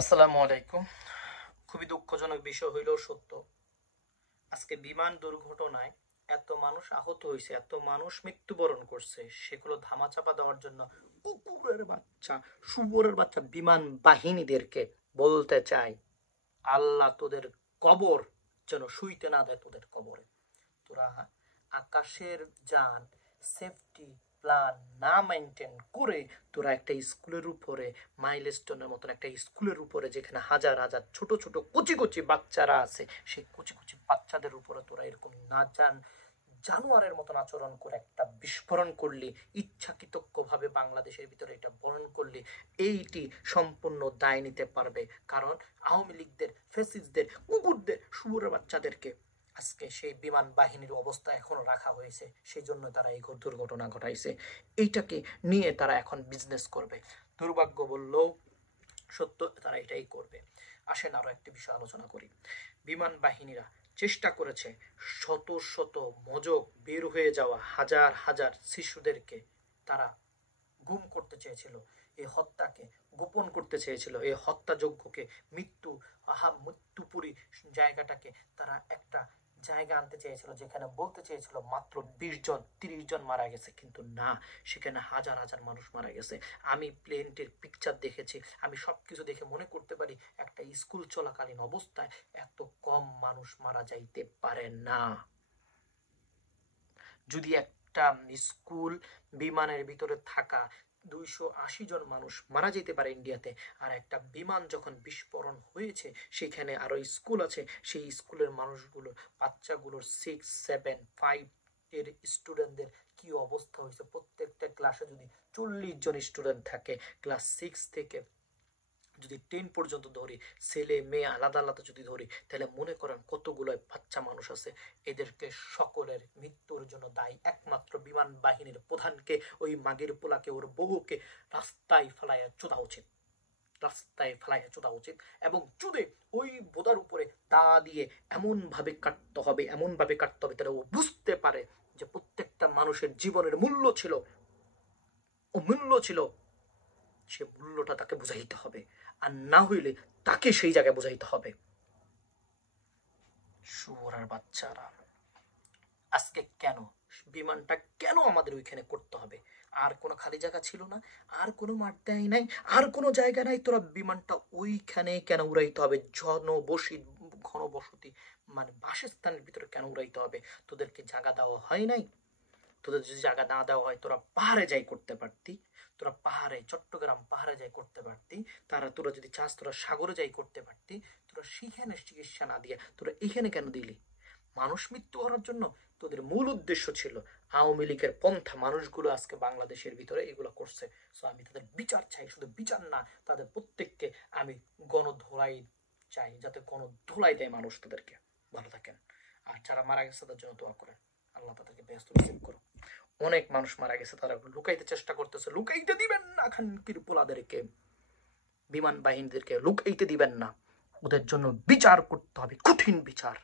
আসসালামু আলাইকুম। খুবই দুঃখজনক বিষয় হইলেও সত্য, আজকে বিমান দুর্ঘটনায় এত মানুষ আহত হয়েছে, এত মানুষ মৃত্যুবরণ করছে, সেগুলো ধামাচাপা দেওয়ার জন্য কুকুরের বাচ্চা, শুয়োরের বাচ্চা বিমান বাহিনীদেরকে বলতে চাই, আল্লাহ তোদের কবর যেন শুইতে না দেয়। তোদের কবরে তোরা আকাশের যান সেফটি প্ল্যান না মেনটেন করে তোরা একটা স্কুলের উপরে, মাইলস্টোনের মতন একটা স্কুলের উপরে, যেখানে হাজার হাজার ছোট ছোট কচি কচি বাচ্চারা আছে, সেই কচি কচি বাচ্চাদের উপরে তোরা এরকম না জানোয়ারের মতন আচরণ করে একটা বিস্ফোরণ করলি, ইচ্ছাকৃতজ্ঞভাবে বাংলাদেশের ভিতরে এটা বরণ করলি, এইটি সম্পূর্ণ দায় নিতে পারবে। কারণ আওয়ামী লীগদের, ফ্যাসিস্টদের, কুকুরদের, শুয়োরের বাচ্চাদেরকে আজকে সেই বিমান বাহিনীর অবস্থা এখনো রাখা হয়েছে, সেই জন্য তারা এই দুর্ঘটনা ঘটাইছে। এইটাকে নিয়ে তারা এখন বিজনেস করবে। দুর্ভাগ্য বললেও সত্য, তারা এটাই করবে। আসেন আরো একটি বিষয় আলোচনা করি। বিমান বাহিনীরা চেষ্টা করেছে শত শত মজক বের হয়ে যাওয়া হাজার হাজার শিশুদেরকে তারা গুম করতে চেয়েছিল, এই হত্যাকে গোপন করতে চেয়েছিল, এই হত্যাযজ্ঞকে, মৃত্যুপুরী জায়গাটাকে তারা একটা জায়গা আনতে চেয়েছিল, যেখানে বলতে চেয়েছিল মাত্র 20 জন 30 জন মারা গেছে, কিন্তু না, সেখানে হাজার হাজার মানুষ মারা গেছে। আমি প্লেনটির পিকচার দেখেছি, আমি সবকিছু দেখে মনে করতে পারি একটা স্কুল চলাকালীন অবস্থায় এত কম মানুষ মারা যাইতে পারে না। যদি একটা স্কুল বিমানের ভিতরে থাকা 280 জন মানুষ মারা যেতে পারে ইন্ডিয়াতে, আর একটা বিমান যখন বিস্ফোরণ হয়েছে সেখানে আরো স্কুল আছে, সেই স্কুলের মানুষগুলো, বাচ্চাগুলোর 6, 7, 5 এর স্টুডেন্টদের কি অবস্থা হয়েছে। প্রত্যেকটা ক্লাসে যদি 40 জন স্টুডেন্ট থাকে, ক্লাস 6 থেকে যদি 10 পর্যন্ত ধরি, ছেলে মেয়ে আলাদা আলাদা যদি ধরি, তাহলে মনে করেন কতগুলো বাচ্চা মানুষ আছে। এদেরকে সকলের মৃত্যুর জন্য দায়ী একমাত্র বিমান বাহিনীর প্রধানকে, ওই মাগের পোলাকে, ওর বহুকে রাস্তায় ফেলাইয়া চোদা উচিত, রাস্তায় ফেলাইয়া চোদা উচিত। এবং চুদে ওই বোদার উপরে দা দিয়ে এমন ভাবে কাটতে হবে, এমন ভাবে কাটতে হবে তারা ও বুঝতে পারে যে প্রত্যেকটা মানুষের জীবনের মূল্য ছিল, ও মূল্য ছিল, সে মূল্যটা তাকে বুঝাইতে হবে, আর না হইলে তাকে সেই জায়গায় বুঝাইতে হবে। শুয়োরের বাচ্চারা, আজকে কেন বিমানটা কেন আমাদের ওইখানে করতে হবে? আর কোনো খালি জায়গা ছিল না, আর কোনো মাঠ দেয় নাই, আর কোনো জায়গা নাই, তোরা বিমানটা ওইখানে কেন উড়াইতে হবে? ঘনবসতি মানে বাসস্থানের ভিতরে কেন উড়াইতে হবে? তোদেরকে জায়গা দেওয়া হয় নাই? তোদের যদি জায়গা না দেওয়া হয় তোরা পাহাড়ে যাই করতে পারতি, তোরা পাহাড়ে, চট্টগ্রাম পাহাড়ে যাই করতে পারতি, তোরা যদি চাস তোরা সাগরে যাই করতে পারতি। তোরা সেখানে চিকিৎসা না দিয়ে তোরা এখানে কেন দিলি? মানুষ মৃত্যু হওয়ার জন্য তোদের মূল উদ্দেশ্য ছিল। আওয়ামী লীগের পন্থা মানুষগুলো আজকে বাংলাদেশের ভিতরে এগুলো করছে। সো আমি তাদের বিচার চাই, শুধু বিচার না, তাদের প্রত্যেককে আমি গণধোলাই চাই, যাতে গণধোলাই দেয় মানুষ তাদেরকে। ভালো থাকেন। আর যারা মারা গেছে তাদের জন্য দোয়া করেন, আল্লাহ তাদেরকে ব্যস্ত রিসিভ করো। অনেক মানুষ মারা গেছে, তারা লুকাইতে চেষ্টা করতেছে, লুকাইতে দিবেন না খানকির পোলাদেরকে, বিমান বাহিনীদেরকে লুকাইতে দিবেন না। ওদের জন্য বিচার করতে হবে, কঠিন বিচার।